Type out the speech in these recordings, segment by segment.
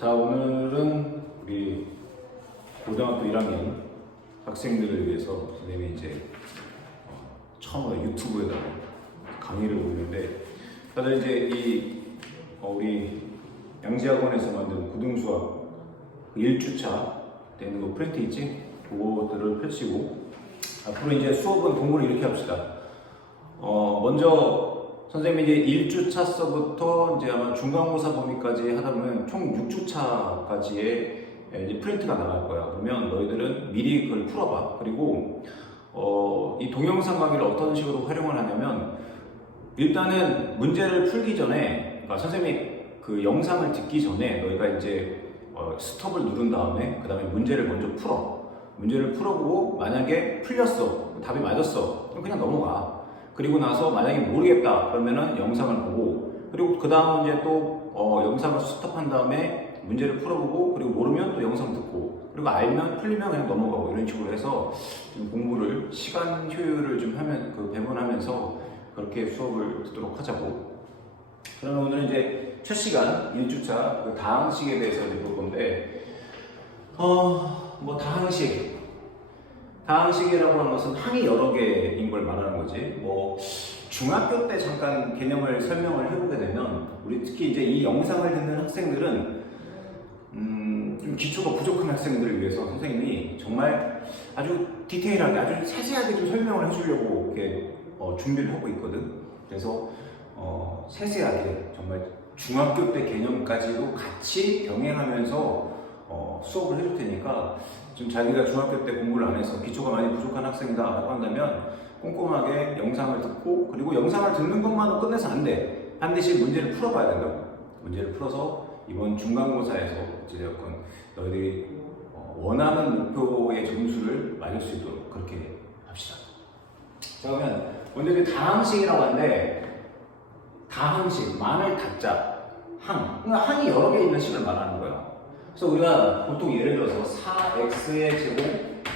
자, 오늘은 우리 고등학교 1학년 학생들을 위해서 선생님이 이제 처음으로 유튜브에다가 강의를 올리는데, 다들 이제 우리 양지학원에서 만든 고등수학 1주차 되는 거 프린트 있지? 그거들을 펼치고 앞으로 이제 수업은 공부를 이렇게 합시다. 먼저 선생님이 이제 1주차서부터 이제 아마 중간고사 범위까지 하다 보면 총 6주차까지의 이제 프린트가 나갈 거야. 그러면 너희들은 미리 그걸 풀어봐. 그리고 이 동영상 강의를 어떤 식으로 활용을 하냐면, 일단은 문제를 풀기 전에, 그러니까 선생님이 그 영상을 듣기 전에 너희가 이제 스톱을 누른 다음에 그 다음에 문제를 먼저 풀어. 문제를 풀어보고 만약에 풀렸어, 답이 맞았어, 그럼 그냥 넘어가. 그리고 나서 만약에 모르겠다 그러면은 영상을 보고, 그리고 그 다음 이제 또 영상을 스톱한 다음에 문제를 풀어보고, 그리고 모르면 또 영상 듣고, 그리고 알면 풀리면 그냥 넘어가고, 이런 식으로 해서 좀 공부를 시간 효율을 좀 배분하면서 그렇게 수업을 듣도록 하자고. 그러면 오늘 이제 첫 시간 1주차 그 다항식에 대해서 볼 건데, 다항식이라고 하는 것은 항이 여러 개인 걸 말하는 거지. 중학교 때 잠깐 개념을 설명을 해보게 되면, 우리 특히 이제 이 영상을 듣는 학생들은 좀 기초가 부족한 학생들을 위해서 선생님이 정말 아주 디테일하게, 아주 세세하게 좀 설명을 해주려고 이렇게 준비를 하고 있거든. 그래서 세세하게 정말 중학교 때 개념까지도 같이 병행하면서 수업을 해줄 테니까, 좀 자기가 중학교 때 공부를 안 해서 기초가 많이 부족한 학생이다라고 한다면 꼼꼼하게 영상을 듣고, 그리고 영상을 듣는 것만으로 끝내서 안 돼. 반드시 문제를 풀어봐야 된다고. 문제를 풀어서 이번 중간고사에서 어찌되었건 너희들이 원하는 목표의 점수를 맞을 수 있도록 그렇게 합시다. 자, 그러면 먼저 이제 다항식이라고 하는데, 다항식, 만을 다자, 항이 여러 개 있는 식을 말하는 거야. 그래서 우리가 보통 예를 들어서 4x의 제곱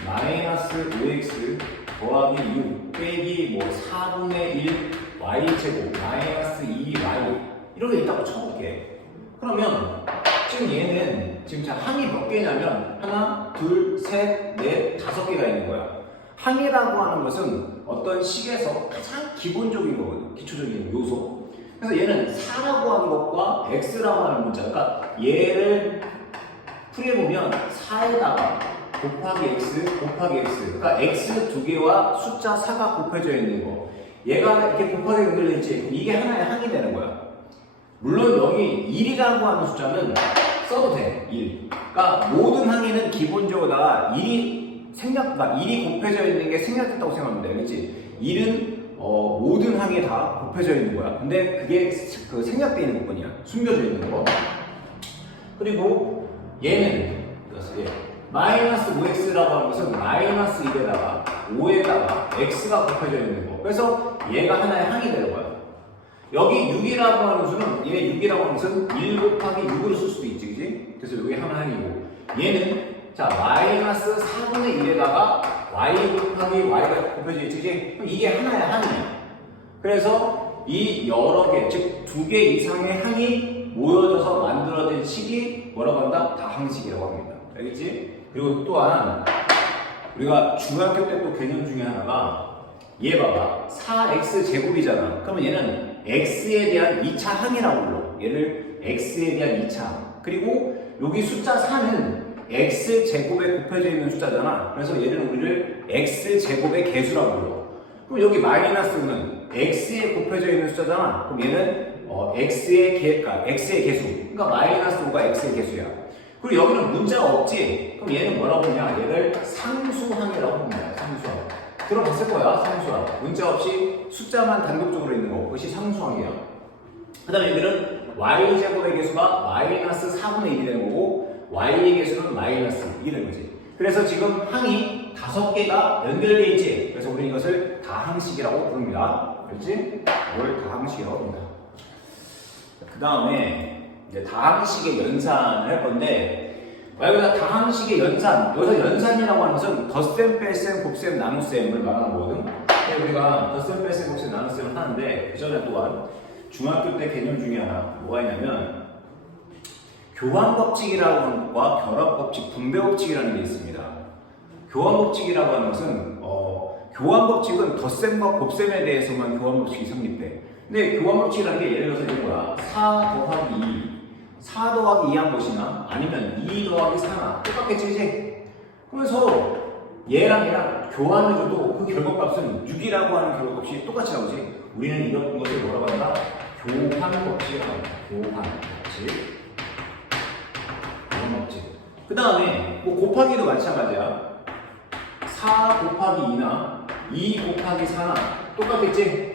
마이너스 5x 더하기 6 빼기 4분의 1 y 제곱 마이너스 2y 이렇게 있다고 쳐볼게. 그러면 지금 얘는 지금 항이 몇 개냐면 하나, 둘, 셋, 넷, 5개가 있는 거야. 항이라고 하는 것은 어떤 식에서 가장 기본적인 거거든. 기초적인 요소. 그래서 얘는 4라고 하는 것과 x라고 하는 문자, 그러니까 얘를 풀이해보면 4에다가 곱하기 x, 그러니까 x 두 개와 숫자 4가 곱해져 있는 거, 얘가 이렇게 곱하기 연결되지, 이게 하나의 항이 되는 거야. 물론 여기 1이라고 하는 숫자는 써도 돼. 1. 그러니까 모든 항에는 기본적으로 다 1이 곱해져 있는 게 생략됐다고 생각하면 돼. 그렇지? 1은 모든 항에 다 곱해져 있는 거야. 근데 그게 그 생략되어 있는 부분이야. 숨겨져 있는 거. 그리고 얘는 마이너스 5x라고 하는 것은 마이너스 1에다가 5에다가 x가 곱해져 있는 거. 그래서 얘가 하나의 항이 되는 거야. 여기 6이라고 하는 수는, 얘 6이라고 하는 것은 1 곱하기 6으로 쓸 수도 있지, 그지? 그래서 여기 하나 항이고, 얘는 마이너스 4분의 1에다가 y 곱하기 y가 곱해져 있지, 그지? 그럼 이게 하나의 항이야. 그래서 이 여러 개, 즉 2개 이상의 항이 모여져서 만들어진 식이 뭐라고 한다? 다항식이라고 합니다. 알겠지? 그리고 또한 우리가 중학교 때 또 개념 중에 하나가, 얘 봐봐. 4x 제곱이잖아. 그러면 얘는 x에 대한 2차 항이라고 불러. 얘를 x에 대한 2차 항. 그리고 여기 숫자 4는 x 제곱에 곱해져 있는 숫자잖아. 그래서 얘는 우리를 x 제곱의 개수라고 불러. 그럼 여기 마이너스 5는 x에 곱해져 있는 숫자잖아. 그럼 얘는 x의 개수. 그러니까 마이너스 5가 x의 개수야. 그리고 여기는 문자가 없지? 그럼 얘는 뭐라고 하냐? 얘를 상수항이라고 합니다. 상수항. 들어봤을 거야, 상수항. 문자 없이 숫자만 단독적으로 있는 거. 그것이 상수항이야. 그 다음에 얘들은 y제곱의 개수가 마이너스 4분의 1이 되는 거고, y의 개수는 마이너스 2이 되는 거지. 그래서 지금 항이 5개가 연결되어 있지? 그래서 우리는 이것을 다항식이라고 부릅니다. 그렇지? 이걸 다항식이라고 합니다. 그 다음에 이제 다항식의 연산을 할 건데, 여기서 다항식의 연산, 여기서 연산이라고 하는 것은 덧셈, 뺄셈, 곱셈, 나눗셈을 말하는 거거든. 우리가 덧셈, 뺄셈, 곱셈, 나눗셈을 하는데, 그 전에 또한 중학교 때 개념 중에 하나 뭐가 있냐면, 교환법칙이라고 하는 것과 결합법칙, 분배법칙이라는 게 있습니다. 교환법칙이라고 하는 것은 교환법칙은 덧셈과 곱셈에 대해서만 교환법칙이 성립돼. 근데 교환법칙이라는 게 예를 들어서 이게 뭐야? 4 더하기 2, 4 더하기 2한 것이나 아니면 2 더하기 4나 똑같겠지, 그치? 그러면서 얘랑 교환해줘도 그 결과값은 6이라고 하는 결과값이 똑같이 나오지. 우리는 이런 것을 뭐라고 한다? 교환법칙이라고 한다. 교환법칙. 그 다음에 뭐 곱하기도 마찬가지야. 4 곱하기 2나 2 곱하기 4나 똑같겠지?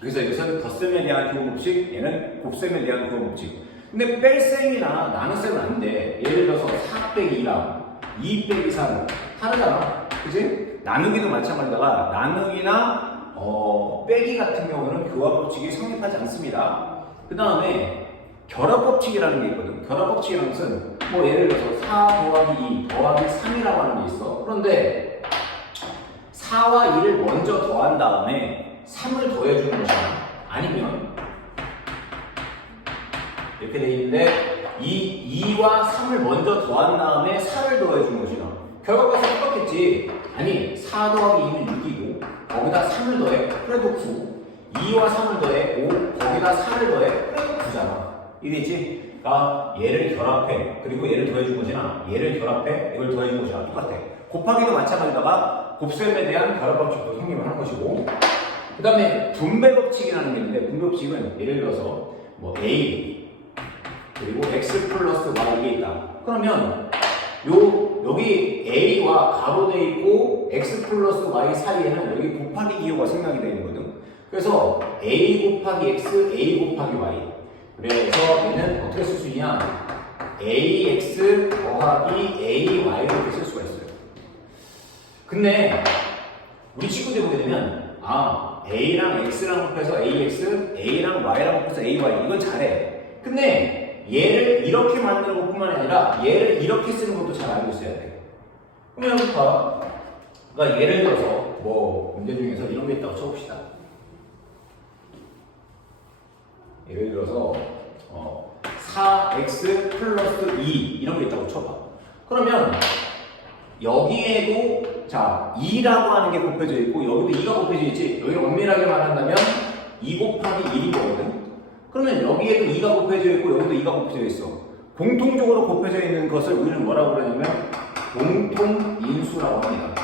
그래서 이것은 덧셈에 대한 교환법칙, 얘는 곱셈에 대한 교환법칙. 근데 뺄셈이나 나눗셈은 안 돼. 예를 들어서 4 빼기 2랑 2 빼기 4는 다르잖아. 그치? 나누기도 마찬가지다가 나누기나 빼기 같은 경우는 교환법칙이 성립하지 않습니다. 그 다음에 결합법칙이라는 게 있거든. 결합법칙이라는 것은 뭐 예를 들어서 4 더하기 2 더하기 3이라고 하는 게 있어. 그런데 4와 2를 먼저 더한 다음에 3을 더해주는 것이야. 아니면 이렇게 돼 있는데 2와 3을 먼저 더한 다음에 4를 더해주는 것이야. 결과값은 똑같겠지. 아니 4 더하기 2는 6이고 거기다 3을 더해 그래도 9, 2와 3을 더해 5, 거기다 4를 더해 그래도 9잖아. 이되지? 그러니까 얘를 결합해 그리고 얘를 더해준 것이나 얘를 결합해 이걸 더해준 것이나 똑같아. 곱하기도 마찬가지다가 곱셈에 대한 결합법칙도 성립을 하는 것이고, 그 다음에 분배법칙이라는 게 있는데 분배법칙은 예를 들어서 뭐 A 그리고 X 플러스 Y 이게 있다. 그러면 여기 A와 가로돼 있고 X 플러스 Y 사이에는 여기 곱하기 기호가 생략이 되어 있는 거거든. 그래서 A 곱하기 X, A 곱하기 Y. 그래서 얘는 어떻게 쓸 수 있냐? AX 더하기 AY 이렇게 쓸 수가 있어요. 근데 우리 친구들 보게 되면 A랑 X랑 곱해서 AX, A랑 Y랑 곱해서 AY 이건 잘해. 근데 얘를 이렇게 만드는 것뿐만 아니라 얘를 이렇게 쓰는 것도 잘 알고 있어야 돼. 그러면 여기 봐. 그러니까 예를 들어서 뭐 문제 중에서 이런 게 있다고 쳐봅시다. 예를 들어서 4x 플러스 2 이런 게 있다고 쳐봐. 그러면 여기에도 자 2라고 하는 게 곱해져 있고 여기도 2가 곱해져 있지. 여기 엄밀하게 말한다면 2 곱하기 1인 거거든. 그러면 여기에도 2가 곱해져 있고 여기도 2가 곱해져 있어. 공통적으로 곱해져 있는 것을 우리는 뭐라고 그러냐면 공통인수라고 합니다.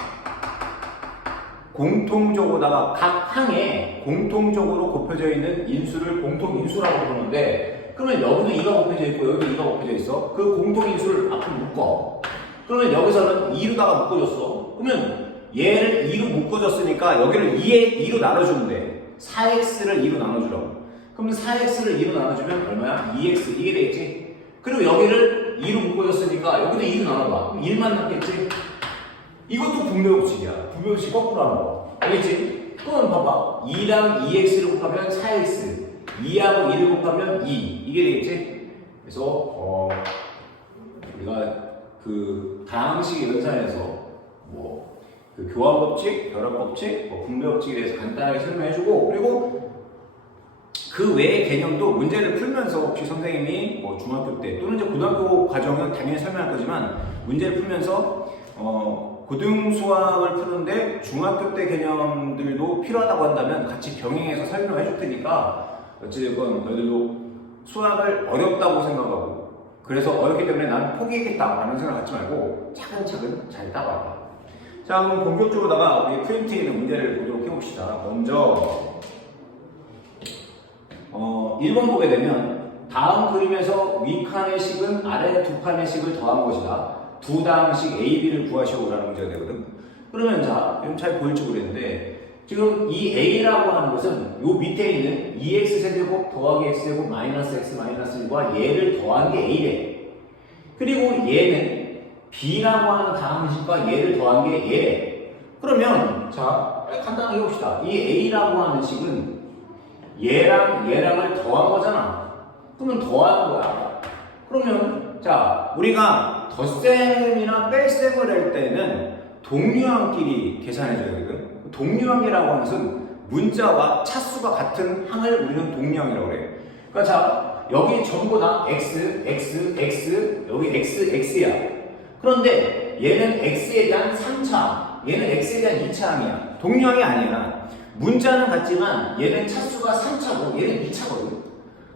공통적으로다가 각 항에 공통적으로 곱해져 있는 인수를 공통인수라고 부르는데, 그러면 여기도 2가 곱해져 있고 여기도 2가 곱해져 있어. 그 공통인수를 앞으로 묶어. 그러면 여기서는 2로다가 묶어줬어. 그러면 얘를 2로 묶어줬으니까 여기를 2로 나눠주는데 4x를 2로 나눠주라고. 그러면 4x를 2로 나눠주면 얼마야? 2x 이게 되겠지. 그리고 여기를 2로 묶어줬으니까 여기도 2로 나눠봐. 그럼 1만 남겠지. 이것도 분배법칙이야. 분배법칙 거꾸로 하는 거. 알겠지? 그럼 봐봐. 2랑 2x를 곱하면 4x, 2하고 1을 곱하면 2. 이게 되겠지? 그래서 우리가 그 다항식 연산에서 뭐 그 교환법칙, 결합법칙, 뭐 분배법칙에 대해서 간단하게 설명해주고, 그리고 그 외의 개념도 문제를 풀면서 혹시 선생님이 뭐 중학교 때 또는 이제 고등학교 과정은 당연히 설명할 거지만 문제를 풀면서 고등수학을 푸는데 중학교 때 개념들도 필요하다고 한다면 같이 병행해서 설명해 줄 테니까 어찌됐건 너희들도 수학을 어렵다고 생각하고 그래서 어렵기 때문에 난 포기하겠다라는 생각 갖지 말고 차근차근 잘 따라와. 자, 그럼 본격적으로다가 우리 프린트에 있는 문제를 보도록 해봅시다. 먼저 1번 보게 되면 다음 그림에서 위 칸의 식은 아래 두 칸의 식을 더한 것이다. 두 다항식 A, B를 구하시오라는 문제가 되거든. 그러면 자, 좀 잘 보일지 모르겠는데 지금 이 A라고 하는 것은 요 밑에 있는 2x제곱 더하기 x제곱 마이너스 x 마이너스 1과 얘를 더한 게 A래. 그리고 얘는 B라고 하는 다항식과 얘를 더한 게 얘래. 그러면 자, 간단하게 해봅시다. 이 A라고 하는 식은 얘랑 얘랑을 더한 거잖아. 그러면 더하는 거야. 그러면 자, 우리가 덧셈이나 뺄셈을 할 때는 동류항끼리 계산해줘야 되거든. 동류항이라고 하는 것은 문자와 차수가 같은 항을 우리는 동류항이라고 그래. 그러니까 자, 여기 전부 다 x, x, x, 여기 x, x야. 그런데 얘는 x에 대한 3차항, 얘는 x에 대한 2차항이야. 동류항이 아니야. 문자는 같지만 얘는 차수가 3차고 얘는 2차거든.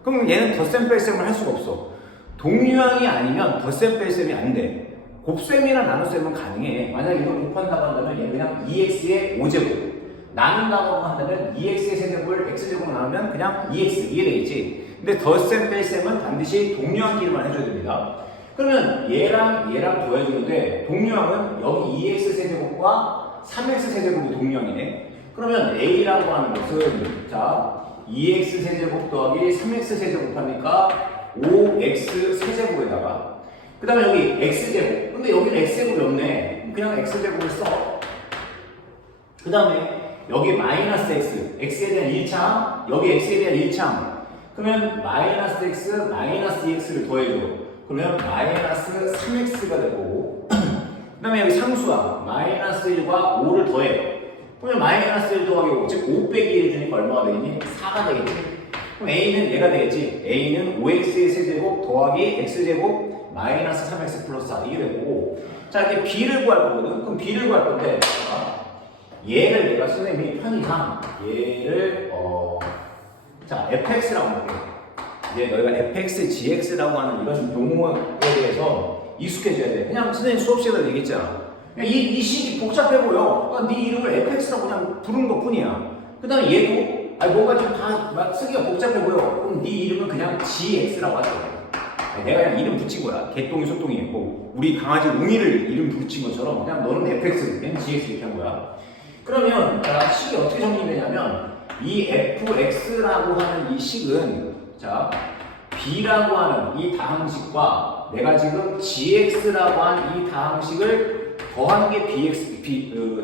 그럼 얘는 덧셈 뺄셈을 할 수가 없어. 동류항이 아니면 덧셈 뺄셈이 안 돼. 곱셈이나 나눗셈은 가능해. 만약 이걸 곱한다고 한다면 얘는 그냥 2x의 5제곱. 나눈다고 한다면 2x의 세제곱을 x제곱으로 나누면 그냥 2x 이게 되겠지. 근데 덧셈 뺄셈은 반드시 동류항끼리만 해줘야 됩니다. 그러면 얘랑 더해주는데 동류항은 여기 2x 세제곱과 3x 세제곱이 동류항이네. 그러면 a라고 하는 것은 자 2x 세제곱 더하기 3x 세제곱 하니까 5x 세제곱에다가 그 다음에 여기 x제곱. 근데 여기는 x제곱이 없네. 그냥 x제곱을 써. 그 다음에 여기 마이너스 x, x에 대한 1차항, 여기 x에 대한 1차항. 그러면 마이너스 x, 마이너스 2x를 더해줘. 그러면 마이너스 3x가 될 거고. 그 다음에 여기 상수항, 마이너스 1과 5를 더해. 그러면 마이너스 1 더하기 5, 즉 5 빼기 1 해주니까 얼마가 되겠니? 4가 되겠지. 그럼 a는 얘가 되겠지. a는 5x의 세제곱 더하기 x제곱 마이너스 3x 플러스 4 이게 될 거고. 자, 이제 b를 구할 거거든. 그럼 b를 구할 건데 얘를 내가 선생님이 편의상 얘를 자 fx라고 할게. 이제 너희가 fx, gx라고 하는 이런 용어에 대해서 익숙해져야 돼. 그냥 선생님 수업 시간에 얘기했잖아. 이 식이 복잡해 보여. 네 이름을 fx라고 그냥 부르는 것 뿐이야. 그 다음에 얘도 뭔가 좀 다 쓰기가 복잡해 보여. 그럼 네 이름은 그냥 gx라고 하자. 내가 그냥 이름 붙인 거야. 개똥이 소똥이 있고 우리 강아지 웅이를 이름 붙인 것처럼 그냥 너는 fx, 얘는 gx 이렇게 한 거야. 그러면 자, 식이 어떻게 정리되냐면 이 fx라고 하는 이 식은 자 b라고 하는 이 다항식과 내가 지금 gx라고 한 이 다항식을 더한 게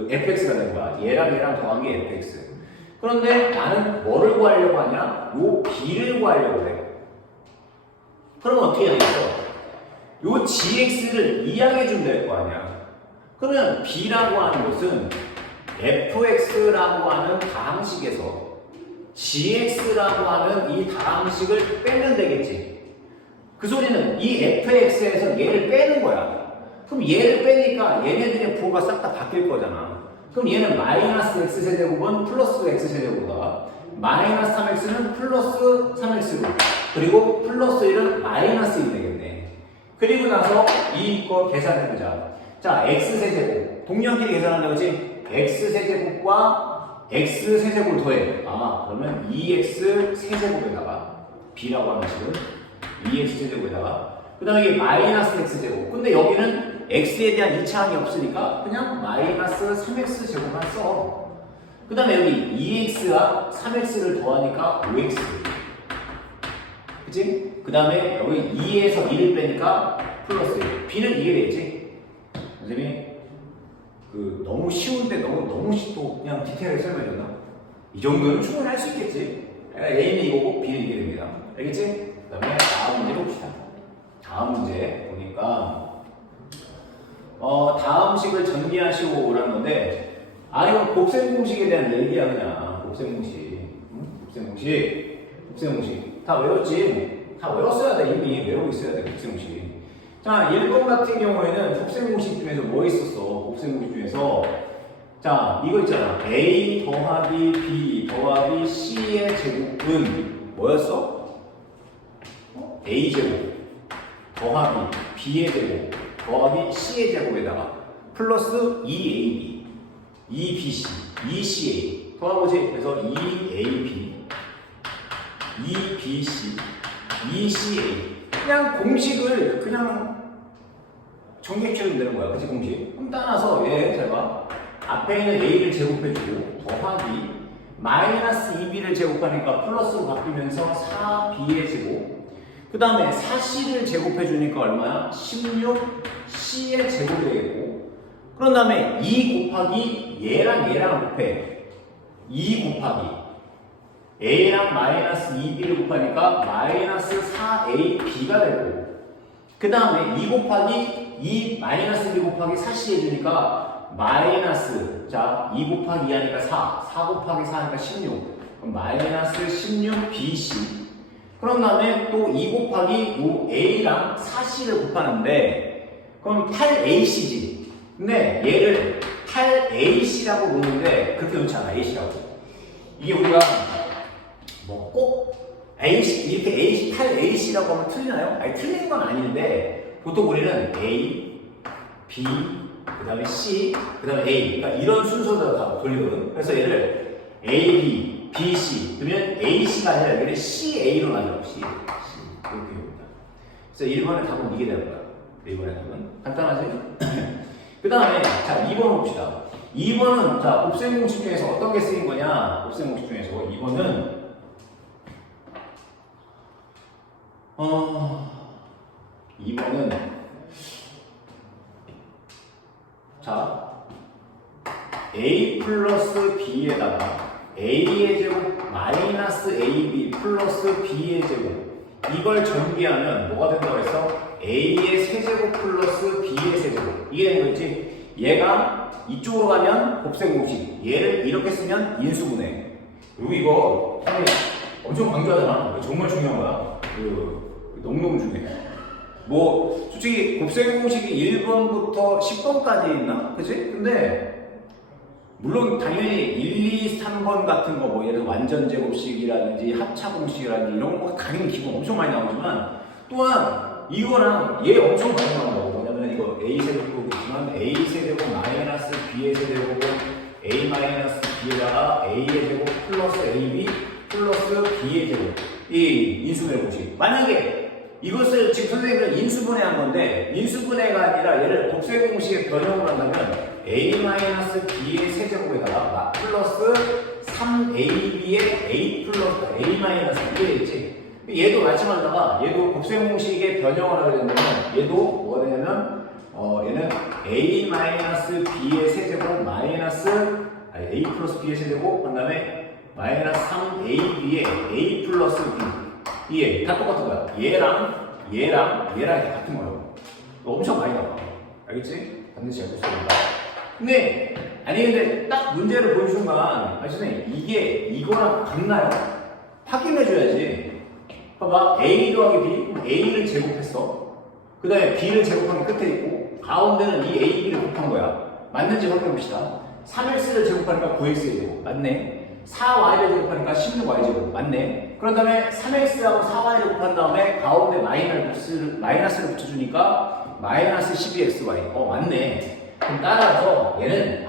fx가 된 거야. 얘랑 더한 게 fx. 그런데 나는 뭐를 구하려고 하냐? 요 b를 구하려고 해. 그럼 어떻게 해야 되겠어? 요 gx를 이항해 준다 할 거 아니야. 그러면 b라고 하는 것은 fx라고 하는 다항식에서 gx라고 하는 이 다항식을 빼면 되겠지. 그 소리는 이 fx에서 얘를 빼는 거야. 그럼 얘를 빼니까 얘네들의 부호가 싹 다 바뀔 거잖아. 그럼 얘는 마이너스 x세제곱은 플러스 x세제곱이다. 마이너스 3x는 플러스 3x로 그리고 플러스 1은 마이너스 1이 되겠네. 그리고 나서 이거 계산해보자. 자 x세제곱 동량끼리 계산한다 그치? x세제곱과 x세제곱을 더해. 그러면 2x 세제곱에다가 b라고 하는 식은 2x 세제곱에다가 그 다음에 이게 마이너스 x제곱. 근데 여기는 x에 대한 2차항이 없으니까 그냥 마이너스 3x 제곱만 써. 그 다음에 여기 2x와 3x를 더하니까 5x. 그치? 그 다음에 여기 2에서 1을 빼니까 플러스 1. b는 이게 되겠지? 선생님이 너무 쉬운데 너무 또 그냥 디테일하게 설명해줬나? 이 정도는 충분히 할 수 있겠지? A는 이거고 B는 이게 됩니다. 알겠지? 그 다음에 다음 문제 봅시다. 다음 문제 보니까 다음식을 전개하시오라는 건데 이건 곱셈 공식에 대한 얘기야 그냥. 곱셈 공식. 곱셈 공식 다 외웠지? 다 외웠어야 돼. 이미 외우고 있어야 돼. 곱셈 공식. 자 1번 같은 경우에는 곱셈 공식 중에서 뭐 있었어? 곱셈 공식 중에서 자 이거 있잖아. a 더하기 b 더하기 c의 제곱은 뭐였어? a 제곱 더하기 b의 제곱 더하기 c의 제곱에다가 플러스 2ab 2bc 2ca 더하고지. 그래서 2ab 2bc 2ca 그냥 공식을 그냥 정리해주면 되는 거야. 그치 공식? 그럼 따라서 잘 봐. 앞에 있는 a를 제곱해주고 더하기 마이너스 2b를 제곱하니까 플러스로 바뀌면서 4b의 제곱 그 다음에 4c를 제곱해주니까 얼마야? 16c의 제곱이 되겠고 그런 다음에 2 곱하기 얘랑 곱해 2 곱하기 a랑 마이너스 2b를 곱하니까 마이너스 4ab가 되고 그 다음에 2 곱하기 2 마이너스 2 곱하기 4c 해주니까 마이너스 자 2 곱하기 2 하니까 4 곱하기 4 하니까 16 그럼 마이너스 16bc 그런 다음에 또 2 곱하기 요 A랑 4C를 곱하는데 그럼 8AC지. 근데 얘를 8AC라고 놓는데 그렇게 놓지 않아. AC라고. 이게 우리가 뭐 꼭 AC 이렇게 AC 8AC라고 하면 틀리나요? 아니 틀린 건 아닌데 보통 우리는 A, B, 그 다음에 C, 그 다음에 A 그러니까 이런 순서대로 다 돌리거든. 그래서 얘를 A, B, B, C 그러면 AC가 아니라 얘를 CA로 나눠요. C 이렇게 됩니다. 그래서 1번의 답은 이게 되는 거야. 1번의 답은 간단하지? 그 다음에 자 2번 봅시다. 2번은 자 곱셈 공식 중에서 어떤 게 쓰인 거냐? 곱셈 공식 중에서 2번은 2번은 자 A 플러스 B에다가 A의 제곱 마이너스 AB 플러스 B의 제곱 이걸 전개하면 뭐가 된다고 했어? A의 세제곱 플러스 B의 세제곱 이게 되는 거지. 얘가 이쪽으로 가면 곱셈 공식 얘를 이렇게 쓰면 인수분해. 그리고 이거 엄청 강조하잖아. 정말 중요한 거야. 너무너무 중요해. 뭐 솔직히 곱셈 공식이 1번부터 10번까지 있나? 그치? 근데 물론 당연히 1, 2, 3번 같은 거 뭐 예를 들어 완전 제곱식이라든지 합차 공식이라든지 이런 거 당연히 기본 엄청 많이 나오지만 또한 이거랑 얘 엄청 많이 나온다고. 뭐냐면 이거 A 세제곱도 있지만 A 세제곱 마이너스 B의 세제곱은 A 마이너스 B에다가 A의 제곱 플러스 AB 플러스 B의 제곱 이 인수분해 공식. 만약에 이것을 지금 선생님은 인수분해한 건데 인수분해가 아니라 얘를 곱셈 공식에 변형을 한다면 A-B의 세제곱에다가 플러스 3AB의 A 플러스 A 마이너스 이게 되겠지. 얘도 마찬가지다가 얘도 곱셈 공식에 변형을 하게 된다면 얘도 뭐가 되냐면 얘는 A-B의 세제곱 마이너스 A 플러스 B의 세제곱 그 다음에 마이너스 3AB의 A 플러스 B 이게 다 똑같은 거야. 얘랑 이게 같은 거예요. 엄청 많이 나와. 알겠지? 반드시 알고 있어야 된다. 근데 딱 문제를 보여준 순간 선생님 이게 이거랑 같나요? 확인해줘야지. 봐봐 A 더하기 B 그럼 A를 제곱했어. 그 다음에 B를 제곱한 게 끝에 있고 가운데는 이 A, B를 곱한 거야. 맞는지 확인해봅시다. 3x를 제곱하니까 9x의 제곱 맞네. 4y를 제곱하니까 16y 제곱 맞네. 그런 다음에 3x하고 4y를 곱한 다음에 가운데 마이너스를 붙여주니까 마이너스 12xy 맞네. 그럼 따라서 얘는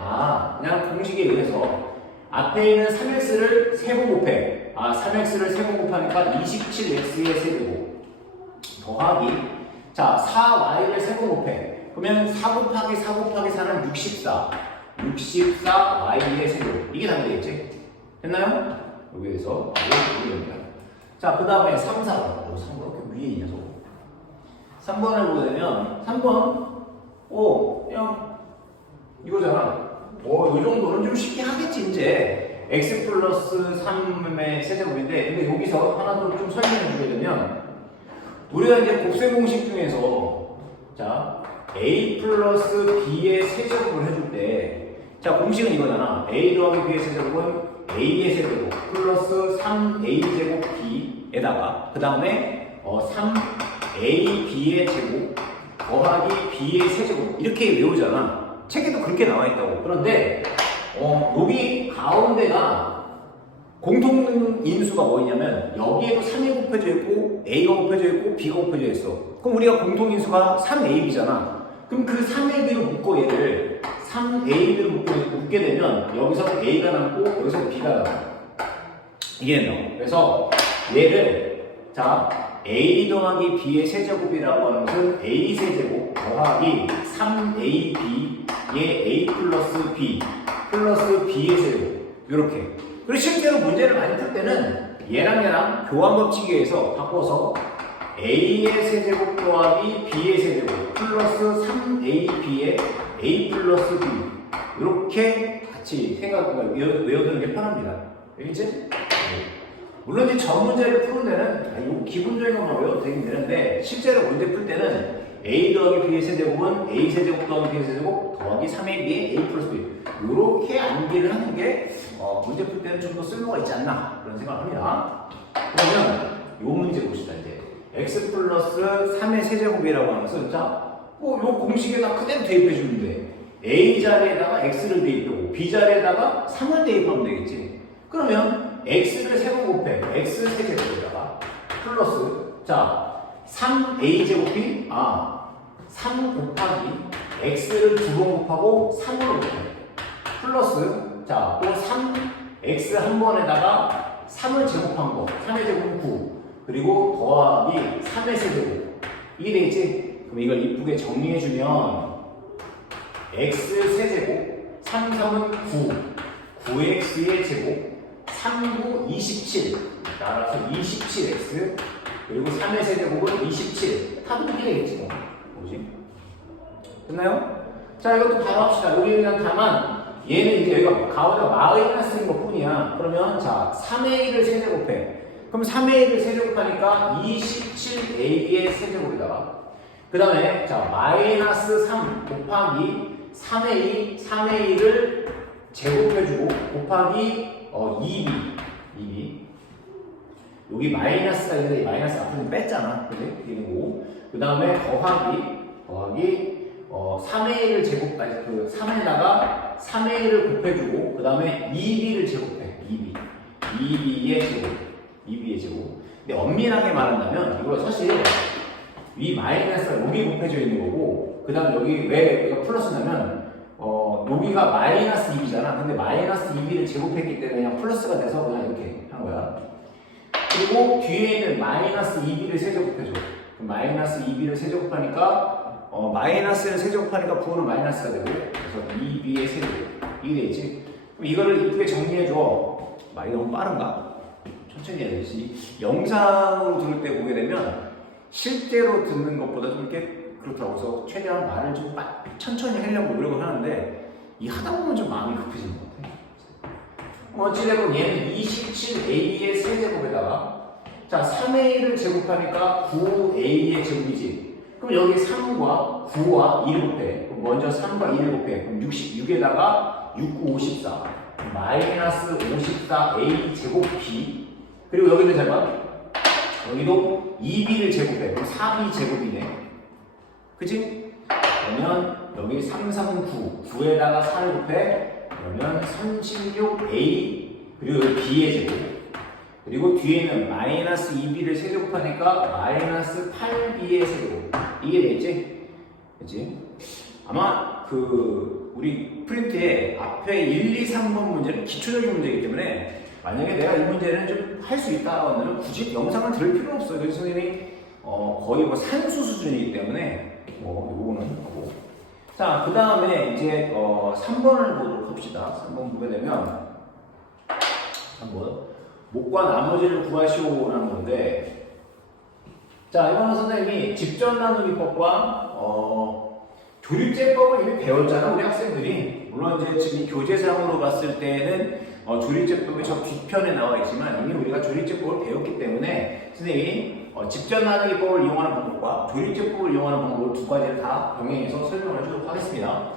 그냥 공식에 의해서 앞에 있는 3x를 세번 곱해 3x를 세번 곱하니까 27x의 세제곱 더하기 자 4y를 세번 곱해 그러면 4 곱하기 4 곱하기 4는 64y의 세제곱 이게 답이겠지? 됐나요? 여기에서 이렇게 됩니다. 자, 그 다음에 3, 4번. 3번 이렇게 위에 있냐, 저거. 3번을 보게 되면, 3번, 그냥 이거잖아. 이 정도는 좀 쉽게 하겠지, 이제. x 플러스 3의 세제곱인데, 근데 여기서 하나 더 좀 설명해 주게 되면, 우리가 이제 곱셈 공식 중에서, 자, a 플러스 b의 세제곱을 해줄 때, 자, 공식은 이거잖아. a 더하기 b의 세제곱은 a의 세제곱 플러스 3a제곱 b에다가 그 다음에 3ab의 제곱 더하기 b의 세제곱 이렇게 외우잖아. 책에도 그렇게 나와 있다고. 그런데 여기 가운데가 공통인수가 뭐냐면 여기에도 3이 곱해져 있고 a가 곱해져 있고 b가 곱해져 있어. 그럼 우리가 공통인수가 3ab잖아. 그럼 그 3ab로 묶어 얘를 3ab를 묶게 되면 여기서 a가 남고 여기서 b가 남아. 이게 돼요. 그래서 얘를 자 a 더하기 b의 세제곱이라고 하는 것은 a 세제곱 더하기 3ab의 a 플러스 b 플러스 b의 세제곱 이렇게. 그리고 실제로 문제를 많이 풀 때는 얘랑 교환 법칙에 의해서 바꿔서 a의 세제곱 더하기 b의 세제곱 플러스 3ab의 a 플러스 b 이렇게 같이 외워두는 게 편합니다. 알겠지? 물론 이제 전 문제를 푸는 데는 이거 기본적인 것만 외워도 되긴 되는데 실제로 문제 풀 때는 a 더하기 b의 세제곱은 a 세제곱 더하기 b의 세제곱 더하기 3ab의 a 플러스 b 이렇게 암기를 하는 게 문제 풀 때는 좀 더 쓸모가 있지 않나 그런 생각을 합니다. 그러면 요 문제 봅시다. 이제 x 플러스 3의 세제곱이라고 하면서 자, 요 공식에다 그대로 대입해 주면 돼. a 자리에다가 x를 대입하고 b 자리에다가 3을 대입하면 되겠지. 그러면 x를 세번 곱해. x 세제곱에다가 플러스 자 3a 제곱이 3 곱하기 x를 두 번 곱하고 3으로 곱해. 플러스 자 또 3x 한 번에다가 3을 제곱한 거 3의 제곱은 9 그리고 더하기 3의 세제곱 이게 되겠지? 그럼 이걸 이쁘게 정리해주면 x 세제곱 3, 3은 9 9x의 제곱 3, 9, 27 따라서 27x 그리고 3의 세제곱은 27 답은 이게 되겠지 뭐 뭐지? 됐나요? 자 이것도 바로 합시다. 여기 그냥 다만 얘는 이제 여기가 가운데가 마이너스인 것 뿐이야. 그러면 자 3의 1을 세제곱해. 그럼 3의 1을 세제곱하니까 27a의 세제곱에다가 그 다음에 자 마이너스 3 곱하기 3의 2 3의 1을 제곱해주고 곱하기 2b 여기 마이너스가 있는데 이 마이너스 앞으로 뺐잖아. 그지? 이거 그 다음에 더하기 3의 1을 제곱, 그 3에다가 3의 1을 곱해주고, 그 다음에 2b를 제곱해. 2b의 제곱. 2b의 제곱. 근데 엄밀하게 말한다면, 이거 사실, 위 마이너스가 여기 곱해져 있는 거고, 그 다음 여기 왜 여기가 플러스냐면, 여기가 마이너스 2b잖아. 근데 마이너스 2b를 제곱했기 때문에 그냥 플러스가 돼서 그냥 이렇게 한 거야. 그리고 뒤에 있는 마이너스 2b를 세제곱해줘. 그럼 마이너스 2b를 세제곱하니까, 마이너스를 세제곱하니까 부호는 마이너스가 되고 그래서 2b의 세제곱 이게 되겠지? 그럼 이거를 이쁘게 정리해줘. 말이 너무 빠른가? 천천히 해야 되지. 영상으로 들을 때 보게 되면 실제로 듣는 것보다 좀 이렇게 그렇다고 해서 최대한 말을 좀 천천히 하려고 노력을 하는데 이 하다 보면 좀 마음이 급해지는 것 같아. 어찌됐건 얘는 27a의 세제곱에다가 자 3의 1을 제곱하니까 9a의 제곱이지. 그럼 여기 3과 9와 1을 곱해. 그럼 먼저 3과 1을 곱해. 그럼 66에다가 6, 9, 54. 마이너스 54a 제곱 b. 그리고 여기는 잠깐 여기도 2b를 제곱해. 그럼 4b 제곱이네. 그치? 그러면 여기 3, 3은 9. 9에다가 4를 곱해. 그러면 36a. 그리고 여기 b의 제곱. 그리고 뒤에는 마이너스 2b를 세제곱하니까 마이너스 8b의 세제곱. 이게 되겠지? 그치? 아마 우리 프린트에 앞에 1, 2, 3번 문제는 기초적인 문제이기 때문에 만약에 내가 이 문제는 좀 할 수 있다 하면 굳이 영상을 들을 필요는 없어요. 그래서 선생님이 거의 산수 수준이기 때문에 요거는 하고. 자, 그 다음에 이제 3번을 보도록 합시다. 3번 보게 되면 3번 목과 나머지를 구하시오라는 건데 자 이거는 선생님이 직접 나누기법과 조립제법을 이미 배웠잖아 우리 학생들이. 물론 이제 지금 교재상으로 봤을 때는 조립제법이 저 뒤편에 나와 있지만 이미 우리가 조립제법을 배웠기 때문에 선생님이 직접 나누기법을 이용하는 방법과 조립제법을 이용하는 방법을 두 가지를 다 병행해서 설명을 해주도록 하겠습니다.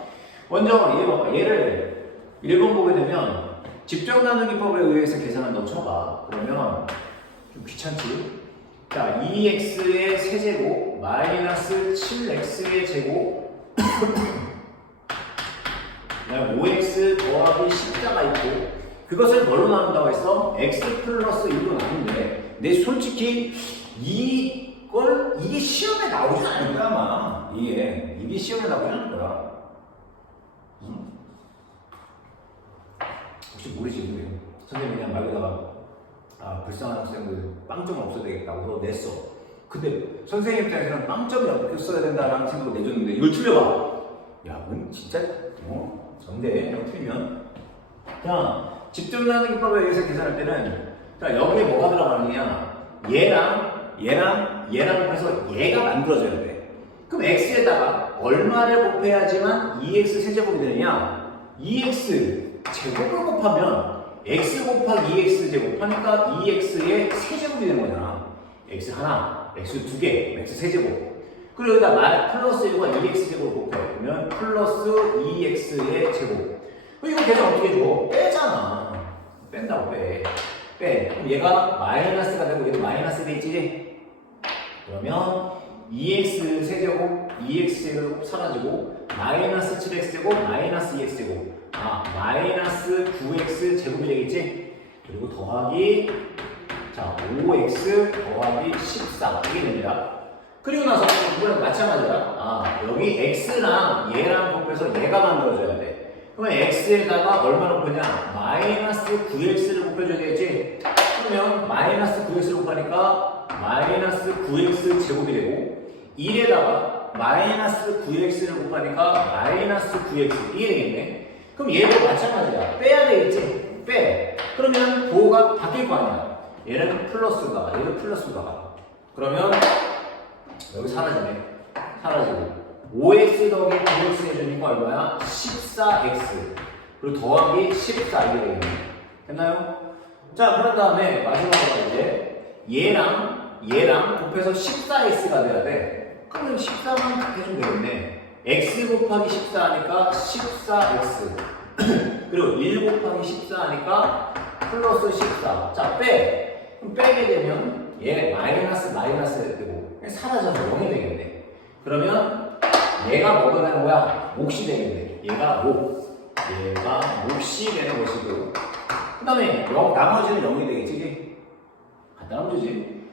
먼저 얘를 1번 보게 되면 직접 나누기법에 의해서 계산한다고 쳐봐. 그러면 좀 귀찮지? 자, 2x의 세제곱 마이너스 7x의 제곱 그다음에 5x 더하기 10자가 있고 그것을 뭘로 나눈다고 했어? x 플러스 1로 나누는데 근데 솔직히 이게 시험에 나오진 않을 거야 아마. 이게 시험에 나오진 않을 거야. 혹시 모르지 근데 선생님이 그냥 말에다가 불쌍한 학생들 빵점은 없어야 되겠다고 냈어. 근데 선생님 입장에서는 빵점이 없어야 된다라는 생각을 내줬는데 이걸 틀려봐. 야, 넌 진짜 전대 이거 틀리면 자 직접 나누기법에 의해서 계산할 때는 자 여기에 뭐가 들어가느냐 얘랑 해서 얘가 만들어져야 돼. 그럼 x에다가 얼마를 곱해야지만 2x 세제곱이 되느냐 2x 제곱을 곱하면 x 곱하기 2x 제곱하니까 2x의 세제곱이 되는 거잖아. x 하나, x 두 개, x 세제곱. 그리고 여기다 플러스 1과 2x 제곱을 곱해. 그러면 플러스 2x의 제곱. 이거 계산 어떻게 줘? 빼잖아. 뺀다고 빼. 빼. 그럼 얘가 마이너스가 되고 얘도 마이너스 돼 있지? 그러면 2x 세제곱, 2x 제곱 사라지고 마이너스 7x 제곱, 마이너스 2x 제곱. 아, 마이너스 9x 제곱이 되겠지? 그리고 더하기 자 5x 더하기 14 이게 됩니다. 그리고 나서 이거랑 마찬가지야. 아, 여기 x랑 얘랑 곱해서 얘가 만들어져야 돼. 그러면 x에다가 얼마나 곱하냐? 마이너스 9x를 곱해줘야 되겠지? 그러면 마이너스 9x를 곱하니까 마이너스 9x 제곱이 되고 1에다가 마이너스 9x를 곱하니까 마이너스 9x 이게 되겠네. 그럼 얘도 마찬가지야. 빼야 되겠지? 빼. 그러면 부호가 바뀔 거 아니야. 얘는 플러스가, 얘도 플러스가. 그러면 여기 사라지네. 사라지고 5x 더하기 9x 해주니까 얼마야? 14x. 그리고 더하기 14 이게 되겠네. 됐나요? 자, 그런 다음에 마지막으로 이제 얘랑 곱해서 14x가 돼야 돼. 그러면 14만 해주면 되겠네. x 곱하기 14 하니까 14x. 그리고 1 곱하기 14 하니까 플러스 14. 자, 빼. 그럼 빼게 되면 얘 마이너스 되고 사라져서 0이 되겠네. 그러면 얘가 뭐가 되는 거야? 몫이 되겠네. 얘가 몫이 되는 것이고 그 다음에 나머지는 0이 되겠지? 간단한 문제지.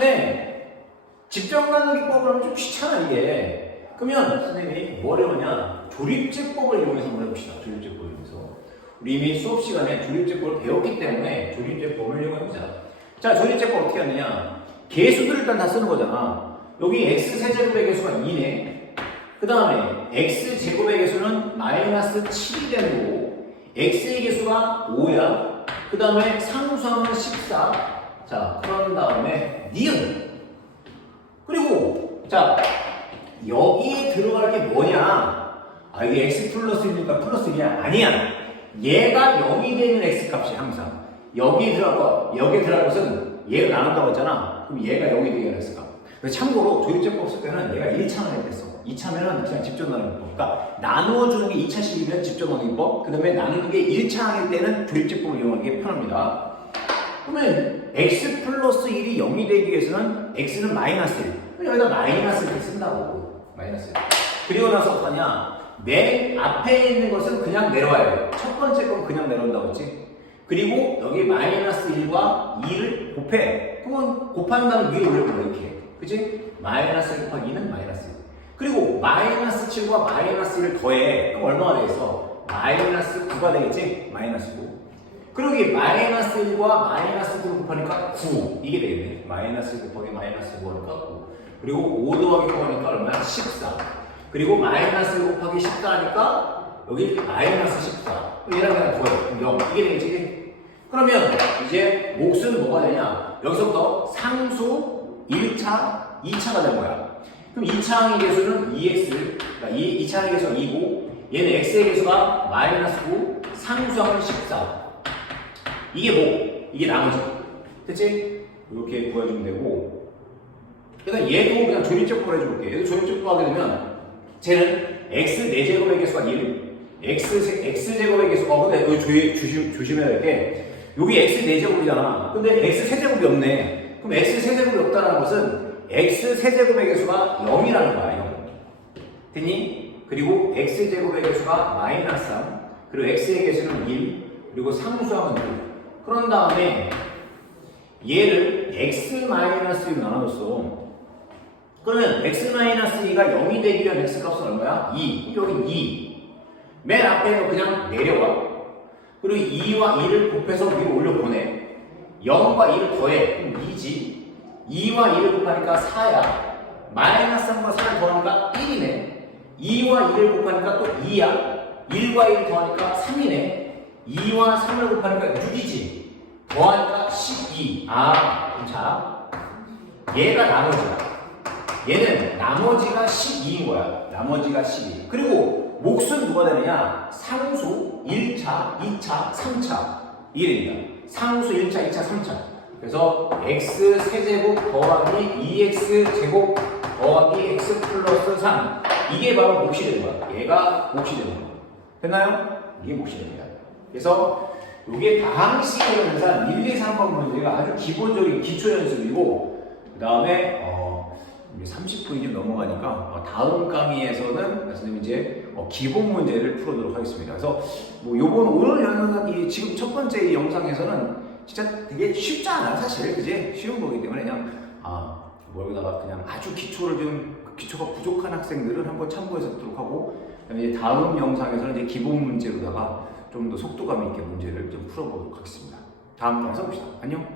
네. 직접 가는 기법을 하면 좀 귀찮아 이게. 그러면 선생님이 뭘 해보냐? 조립제법을 이용해서 한번 해봅시다. 조립제법을 이용해서. 우리 이미 수업 시간에 조립제법을 배웠기 때문에 조립제법을 이용해보자. 자, 조립제법 어떻게 하느냐? 개수들을 일단 다 쓰는 거잖아. 여기 x세제곱의 개수가 2네. 그 다음에 x제곱의 개수는 마이너스 7이 되는 거고 x의 개수가 5야. 그 다음에 상수함은 14. 자, 그런 다음에 니은. 그리고 자, 여기에 들어갈 게 뭐냐? 아, 이게 x 플러스 1이니까 플러스 1이야? 아니야. 얘가 0이 되는 x값이 항상. 여기에 들어갈 것은 얘가 나눈다고 했잖아. 그럼 얘가 0이 되게 했을까? 참고로 조립제법 쓸 때는 얘가 1차만 했댔어. 2차면은 그냥 직접 나누는 법. 그러니까 나누어주는 게 2차식이면 직접 나누는 법. 그 다음에 나누는 게 1차일 때는 조립제법을 이용하는 게 편합니다. 그러면 x 플러스 1이 0이 되기 위해서는 x는 마이너스 1. 그럼 여기다 마이너스 1을 쓴다고. 마이너스 1. 그리고 나서 어떠냐? 맨 앞에 있는 것은 그냥 내려와야 돼. 첫 번째 건 그냥 내려온다고 했지? 그리고 여기 마이너스 1과 2를 곱해. 그러면 곱하는 다음에 위에 올려보려 이렇게. 그치? 마이너스 1 곱하기 2는 마이너스 1. 그리고 마이너스 7과 마이너스 1을 더해. 그럼 얼마가 되겠어? 마이너스 9가 되겠지? 마이너스 9. 그리고 이 마이너스 1과 마이너스 9를 곱하니까 9. 이게 되겠네. 마이너스 1 곱하기 마이너스 9 하니까 9. 그리고 5 더하기 9 하니까 얼마야? 14. 그리고 마이너스 1 곱하기 14 하니까 여기 마이너스 14. 얘랑 그냥 더해. 0. 이게 되겠지? 그러면 이제 몫은 뭐가 되냐? 여기서부터 상수 1차, 2차가 된 거야. 그럼 2차항의 개수는 2x, 그러니까 2차항의 개수가 2고 얘는 x의 개수가 마이너스 9, 상수항은 14. 이게 뭐? 이게 나머지. 됐지? 이렇게 구해주면 되고 그러니까 얘도 그냥 조립제법을 해줄게. 얘도 조립제법 하게 되면 쟤는 x 4제곱의 개수가 1, x제곱의 개수가 근데 여기 조심해야 될 게 여기 x 4제곱이잖아. 근데 x 세제곱이 없네. 그럼 x 세제곱이 없다는 것은 x 세제곱의 개수가 0이라는 거야. 0. 됐니? 그리고 x제곱의 개수가 마이너스 3. 그리고 x의 개수는 1. 그리고 상수항은 2. 그런 다음에 얘를 x-1로 나눠줬어. 그러면 x-2가 0이 되기 위한 x값은 얼마야? 2. 여기 2. 맨 앞에는 그냥 내려와. 그리고 2와 2를 곱해서 위로 올려보내. 0과 2를 더해. 그럼 2지. 2와 2를 곱하니까 4야. 마이너스 3과 4를 더하니까 1이네. 2와 2를 곱하니까 또 2야. 1과 1을 더하니까 3이네. 2와 3을 곱하니까 6이지. 더하니까 12. 아, 그럼 자, 얘가 나머지야. 얘는 나머지가 12인 거야. 나머지가 12. 그리고 몫은 누가 되느냐? 상수 1차, 2차, 3차. 이게 됩니다. 상수 1차, 2차, 3차. 그래서 x 세제곱 더하기 2x 제곱 더하기 x 플러스 3. 이게 바로 몫이 되는 거야. 얘가 몫이 되는 거야. 됐나요? 이게 몫이 됩니다. 그래서 이게 다항식의 연산 1, 2, 3번 문제가 아주 기본적인 기초 연습이고, 그 다음에 30분이 좀 넘어가니까 다음 강의에서는 선생님이 이제 기본 문제를 풀어보도록 하겠습니다. 그래서 뭐 오늘 연습한 이 지금 첫 번째 이 영상에서는 진짜 되게 쉽지 않아요, 사실. 그지? 쉬운 거기 때문에 그냥 여기다가 그냥 아주 기초가 부족한 학생들은 한번 참고해서 듣도록 하고, 그다음에 이제 다음 영상에서는 이제 기본 문제로다가 좀 더 속도감 있게 문제를 좀 풀어보도록 하겠습니다. 다음 영상 봅시다. 안녕.